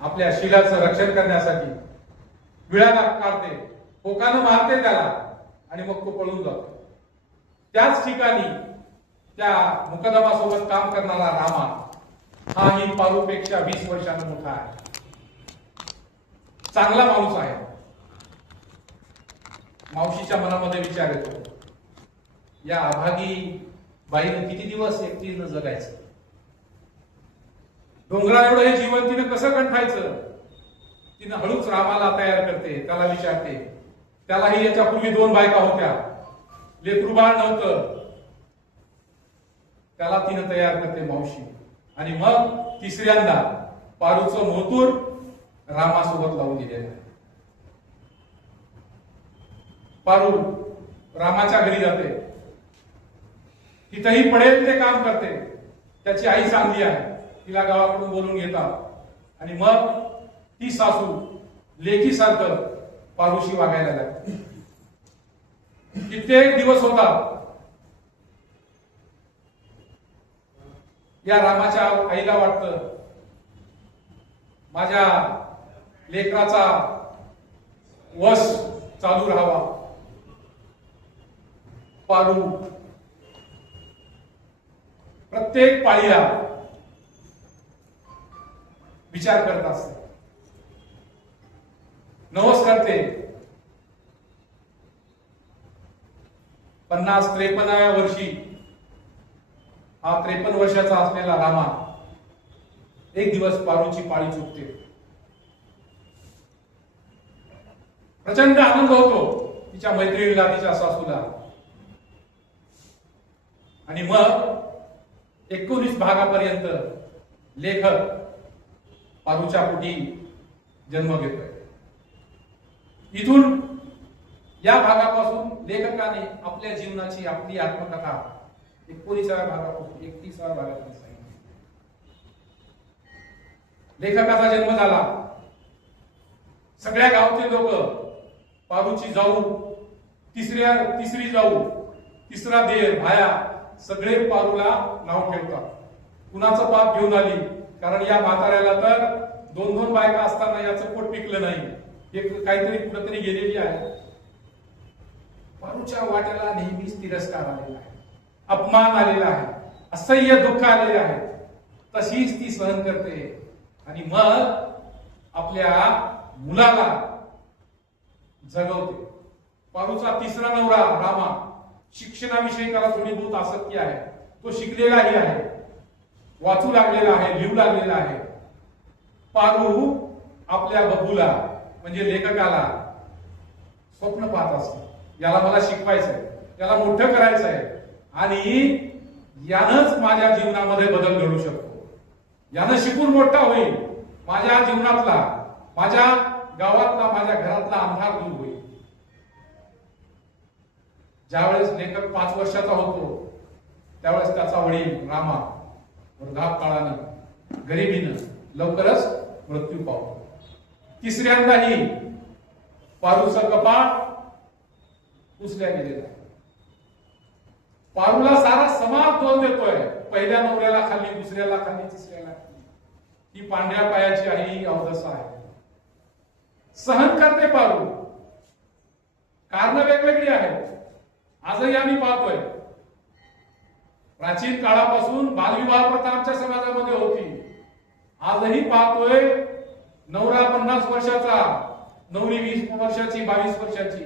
आपल्या शिलाचं रक्षण करण्यासाठी विळाला काढते, पोकानं मारते त्याला आणि मग तो पळून जातो. त्याच ठिकाणी त्या मुकदमासोबत काम करणारा रामा हाही पारूपेक्षा 20 वर्षांनी मोठा आहे, चांगला माणूस आहे. मावशीच्या मनामध्ये विचार येतो, या अभागी बाईनं किती दिवस एकटीनं जगायचं, डोंगरा एवढं हे जीवन तिनं कसं कंठायचं. तिनं हळूच रामाला तयार करते, त्याला विचारते. त्यालाही याच्यापूर्वी 2 बायका होत्या, लेकरू बाळ नव्हतं. त्याला तिनं तयार करते मावशी, आणि मग तिसऱ्यांदा पारूचं मोतूर रामासोबत लावून दिलेलं आहे. पारू रामाच्या घरी जाते, तिथेही पडेल ते काम करते. त्याची आई चांगली आहे, तिला गावाकडून बोलून घेतात आणि मग ती सासू लेकीसारखं पारूशी वागायला लागते. कित्येक दिवस होतात. या रामाच्या आईला वाटतं माझ्या लेकराचा वश चालू राहावा. पारू प्रत्येक पाळीला विचार करत असते, नवस करते. 50-53व्या वर्षी हा 53 वर्षाचा असलेला रामा एक दिवस पारूची पाळी चुकते. प्रचंड आनंद होतो तिच्या मैत्रिणीला, तिच्या सासूला. आणि मग 19 भागापर्यंत लेखक पारूच्या पोटी जन्म घेतोय. इथून या भागापासून लेखकाने आपल्या जीवनाची आपली आत्मकथा 19व्या भागापासून 31व्या भागापर्यंत सांगितली. लेखकाचा जन्म झाला. सगळ्या गावचे लोक पारूची जाऊ, तिसरी जाऊ, तिसरा देर, भाया सगळे पारूला नाव ठेवतात. कुणाचं पाप घेऊन आली, कारण या म्हाताऱ्याला तर 2-2 बायका असताना याचं पोट पिकलं नाही, एक काहीतरी कुठेतरी गेलेली आहे. पारूच्या वाट्याला नेहमीच तिरस्कार आलेला आहे, अपमान आलेला आहे, असह्य दुःख आलेले आहे. तशीच ती सहन करते आणि मग आपल्या मुलाला जगवते. पारूचा तिसरा नवरा रामा, शिक्षणाविषयी त्याला थोडी बहुत आसक्ती आहे. तो शिकलेलाही आहे, वाचू लागलेला आहे, लिहू लागलेला आहे. पारू आपल्या बबूला म्हणजे लेखकाला स्वप्न पाहत असतो, याला मला शिकवायचंय, याला मोठं करायचंय आणि यानंच माझ्या जीवनामध्ये बदल घडू शकतो. यानं शिकून मोठा होईल, माझ्या जीवनातला, माझ्या गावातला, माझ्या घरातला अंधार दूर होईल. ज्यावेळेस लेखक 5 वर्षाचा होतो त्यावेळेस त्याचा वडील रामा वृद्धापकाळानं, गरिबीनं लवकरच मृत्यू पावतो. तिसऱ्यांदाही पारूचं कपाळ पुसल्या गेलेलं आहे. पारूला सारा समाज दोष देतोय, पहिल्या नवऱ्याला खाल्ली, दुसऱ्याला खाल्ली, तिसऱ्याला खाल्ली. ही पांढऱ्या पायाची आहे, ही अवदसा आहे. सहन करते पारू. कारण वेगवेगळी आहेत. आजही आम्ही पाहतोय, प्राचीन काळापासून बालविवाह प्रथा आमच्या समाजामध्ये होती. आजही पाहतोय, नवरा 50 वर्षाचा, नवरी 20 वर्षाची, 22 वर्षाची,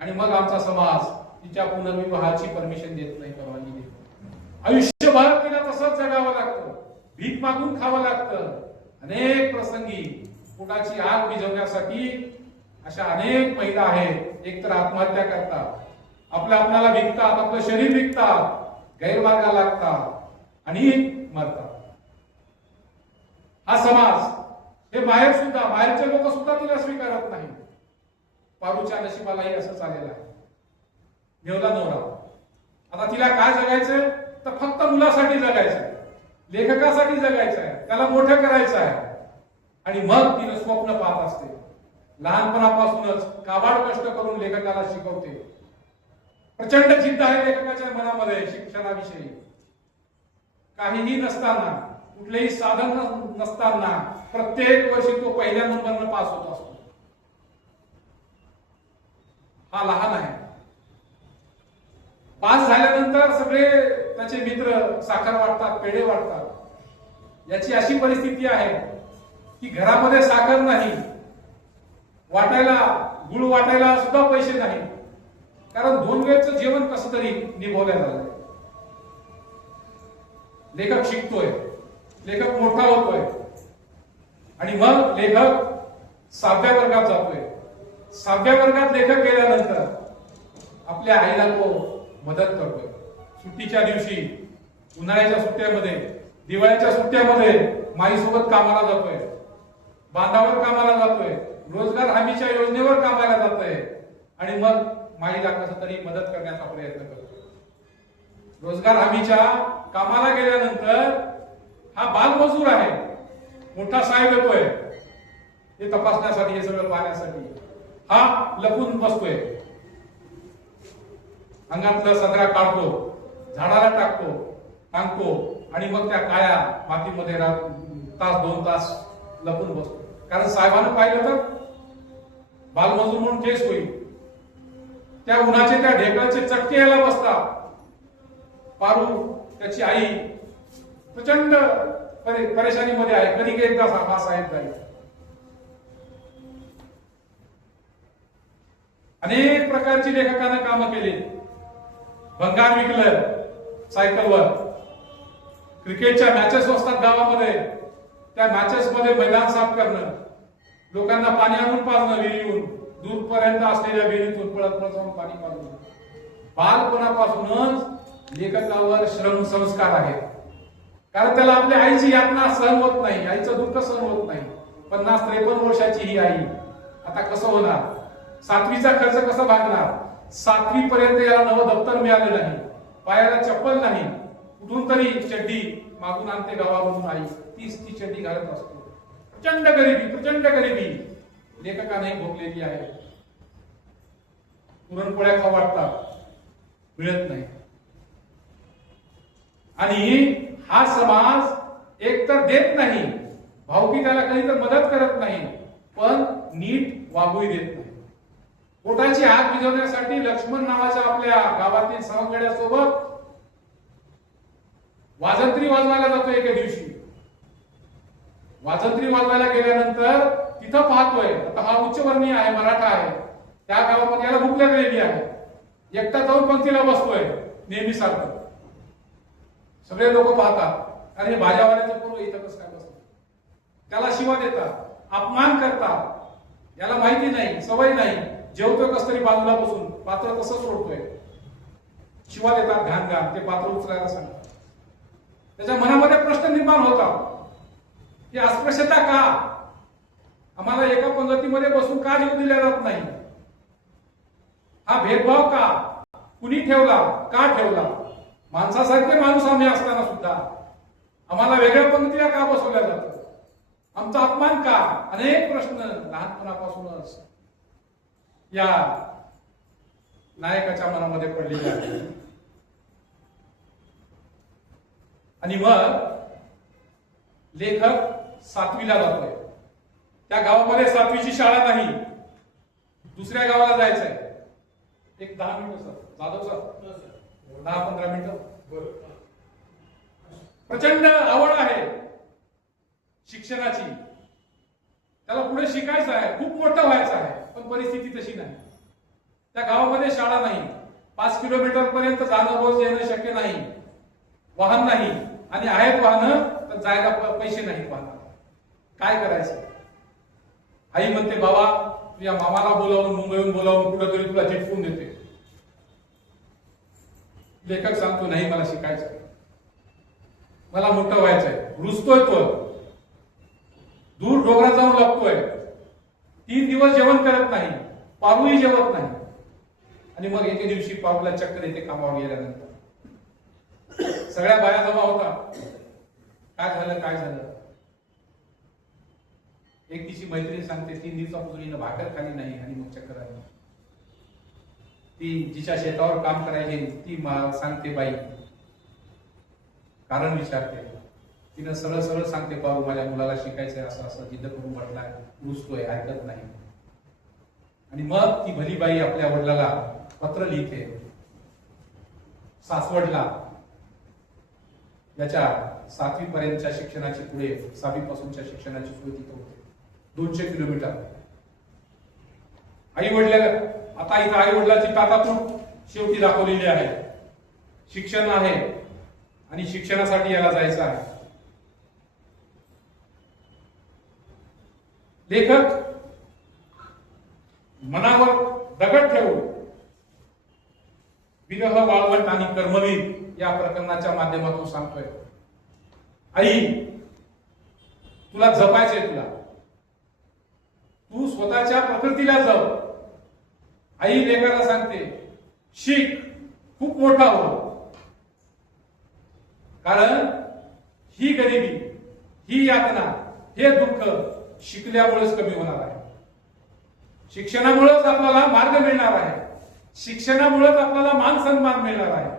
आणि मग आमचा समाज तिच्या पुनर्विवाहाची परमिशन देत नाही, परवानगी देत नाही. आयुष्यभर तिला तसंच जगावं लागतं, भीक मागून खावं लागतं. अनेक प्रसंगी पोटाची आग विझवण्यासाठी अशा अनेक महिला आहेत, एकतर आत्महत्या करतात, आपल्याला विकतात, आपलं शरीर विकतात, गैरमार्गाला लागतात आणि मरतात. हा समाज, हे बाहेर सुद्धा, बाहेरचे लोक सुद्धा तिला स्वीकारत नाही. पारूच्या नशिबालाही असंच आलेलं आहे. घेवला नवरा, आता तिला काय जगायचंय, तर फक्त मुलासाठी जगायचंय, लेखकासाठी जगायचंय, त्याला मोठं करायचं आहे. आणि मग तिने स्वप्न पाहत असते. लहानपणापासूनच काबाड कष्ट करून लेखकाला शिकवते. प्रचंड जिद्द आहे लेखकाच्या मनामध्ये शिक्षणाविषयी. काहीही नसताना कुठलेही साधन नसताना प्रत्येक वर्षी तो पहिल्या नंबरनं पास होत असतो. हा लहान आहे. पास झाल्यानंतर सगळे त्याचे मित्र साखर वाटतात, पेढे वाटतात. याची अशी परिस्थिती आहे की घरामध्ये साखर नाही, वाटायला गुळ वाटायला सुद्धा पैसे नाही, कारण 2 वेळचं जेवण कसं तरी निभवलं झालंय. लेखक शिकतोय, लेखक मोठा होतोय आणि मग लेखक 6व्या वर्गात जातोय. 6व्या वर्गात लेखक गेल्यानंतर आपल्या आईला तो मदत करतोय. सुट्टीच्या दिवशी, उन्हाळ्याच्या सुट्ट्यामध्ये, दिवाळीच्या सुट्ट्यामध्ये माईसोबत कामाला जातोय, बांधावर कामाला जातोय, रोजगार हमीच्या योजनेवर कामाला जातोय आणि मग माईला कसं तरी मदत करण्याचा प्रयत्न करतोय. रोजगार हमीच्या कामाला गेल्यानंतर हा बालमजूर आहे. मोठा साहेब येतोय हे तपासण्यासाठी, हे सगळं पाहण्यासाठी. हा लपून बसतोय, अंगातलं सदरा काढतो, झाडाला टाकतो आणि मग त्या काळ्या मातीमध्ये तास 2 तास लपून बसतो. कारण साहेबांना पाहिलं तर बालमजूर म्हणून केस होईल. त्या उन्हाचे, त्या ढेकळाचे चटके यायला बसतात. पारू, त्याची आई प्रचंड परेशानीमध्ये आहे. कधी एकदा हा साहेब जाईल. अनेक प्रकारची लेखकानं कामं केली. भंगार विकलं सायकलवर. क्रिकेटच्या मॅचेस असतात गावामध्ये, त्या मॅचेस मध्ये मैदान साफ करणं, लोकांना पाणी आणून पाजणं, विहिरीहून दूरपर्यंत असलेल्या विहिरीतून पळत जाऊन पाणी पाजणं. बालपणापासूनच लेखकावर श्रम संस्कार आहेत. कारण त्याला आपल्या आईची यातना सहन होत नाही, आईचं दुःख सहन होत नाही. 50-53 वर्षाची ही आई, आता कसं होणार? 7वीचा खर्च कसा भागणार? 7वी पर्यंत याला नवं दप्तर मिळालं नाही, पायाला चप्पल नाही, कुठून तरी चड्डी मागून आणते गावामधून आई, तीच ती चड्डी घालत असतो. प्रचंड गरिबी लेखकाने भोगलेली आहे. पुरणपोळ्या खाऊ वाटतात, मिळत नाही. आणि हा समाज एकतर देत नाही, भाऊकी त्याला कधी तर मदत करत नाही, पण नीट वागूही देत नाही. पोटाची आग विझवण्यासाठी लक्ष्मण नावाच्या आपल्या गावातील सवंगड्यासोबत वाजंत्री वाजवायला जातो. एके दिवशी वाजंत्री वाजवायला गेल्यानंतर तिथं पाहतोय, आता हा उच्चवर्णीय आहे, मराठा आहे, त्या गावामध्ये याला भूक लागलेली आहे. एकटा जाऊन पंक्तीला बसतोय नेहमी सारखं. सगळे लोक पाहतात, अरे भाज्यावाल्याचं पोरं इथं कसं काय बसतं. त्याला शिवा देतात, अपमान करतात. याला माहिती नाही, सवय नाही, जेवतोय कस तरी बाजूला बसून, पात्र तसं सोडतोय. शिवा देतात, घाण ते पात्र उचलायला सांगतात. त्याच्या मनामध्ये प्रश्न निर्माण होता की अस्पृश्यता का? आम्हाला एका पंगतीमध्ये बसून का जीव दिला जात नाही? हा भेदभाव का? कुणी ठेवला? का ठेवला? माणसासारखे माणूस आम्ही असताना सुद्धा आम्हाला वेगळ्या पंगतीला का बसवल्या जातं? आमचा अपमान का? अनेक प्रश्न लहानपणापासूनच या नायकाच्या मनामध्ये पडलेले आहेत. आणि मग लेखक 7वीला जातोय. त्या गावामध्ये 7वीची शाळा नाही, दुसऱ्या गावाला जायचंय. एक 10 मिनिटं सर, जाधव सर, 10-15 मिनिटं. प्रचंड आवड आहे शिक्षणाची, त्याला पुढे शिकायचं आहे, खूप मोठं व्हायचं आहे, पण परिस्थिती तशी नाही. त्या गावामध्ये शाळा नाही, 5 किलोमीटर पर्यंत जाणं रोज येणं शक्य नाही, वाहन नाही, आणि आहेत वाहन तर जायला पैसे नाहीत वाहन. काय करायचं? आई म्हणते, बाबा तुझ्या मामाला बोलावून, मुंबईहून बोलावून कुठंतरी तुला चिटकून देते. लेखक सांगतो, नाही मला शिकायचं, मला मोठं व्हायचंय. रुसतोय तो, दूर डोंगरात जाऊन लपतोय. 3 दिवस जेवण करत नाही, पारूही जेवत नाही. आणि मग एके दिवशी पारूला चक्कर येते कामावर गेल्यानंतर. सगळ्या बाया जमा होतात, काय झालं? एक दिवशी मैत्रीण सांगते, 3 दिवसापासून हिनं भाकर खाली नाही आणि मग चक्कर आली. ती जिच्या शेतावर काम करायची ती सांगते, बाई कारण विचारते. तिनं सरळ सरळ सांगते, बाबू माझ्या मुलाला शिकायचंय, असं असं जिद्द करून म्हटलाय, रुसतोय, ऐकत नाही. आणि मग ती भली बाई आपल्या वडिलाला पत्र लिहिते, सासवडला याच्या 7वी पर्यंतच्या शिक्षणाची, पुढे 6वी पासूनच्या शिक्षणाची सोय तिथे होते, 200 किलोमीटर. आई वडील आता इथं आई वडिलांची ताटातून शेवटी दाखवलेली आहे. शिक्षण आहे आणि शिक्षणासाठी याला जायचं आहे. लेखक मनावर दगड ठेवून विरह, वाळवंट आणि कर्मवीर या प्रकरणाच्या माध्यमातून सांगतोय, आई तुला जपायचंय, तू स्वतःच्या प्रकृतीला जप. आई लेखाला सांगते, शिक, खूप मोठा हो, कारण ही गरिबी, ही यातना, हे दुःख शिकल्यामुळेच कमी होणार आहे. शिक्षणामुळेच आपल्याला मार्ग मिळणार आहे. शिक्षणामुळेच आपल्याला मान सन्मान मिळणार आहे.